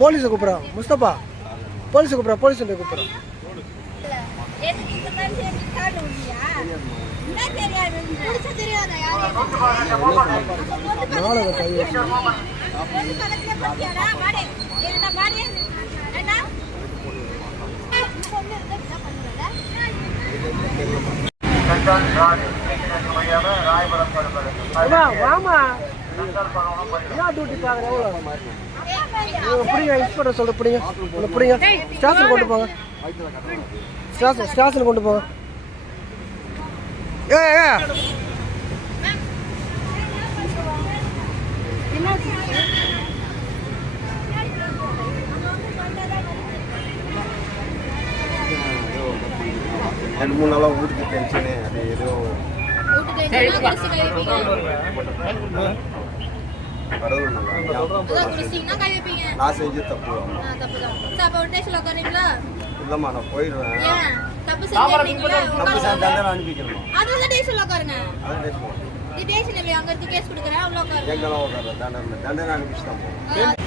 போலீஸை கூப்பிட்றான் முஸ்தபா, போலீஸை கூப்பிட்றான், போலீஸ் கூப்பிட்றான். வாமா சொல்ற பிடிங்க பிடிங்க ஸ்டேஷன் கொண்டு போங்க, ஸ்டேஷன் கொண்டு போங்க. ரெண்டு மூணு நாளாக வீட்டுக்கு டென்ஷனு அது ஏதோ நான் செஞ்சு தப்பு இல்லம்மா, நான் போயிடுவேன். தண்டனை அனுப்பிக்கணும். எங்கெல்லாம் உட்கார தண்டனை அனுப்பிச்சுதான் போவோம்.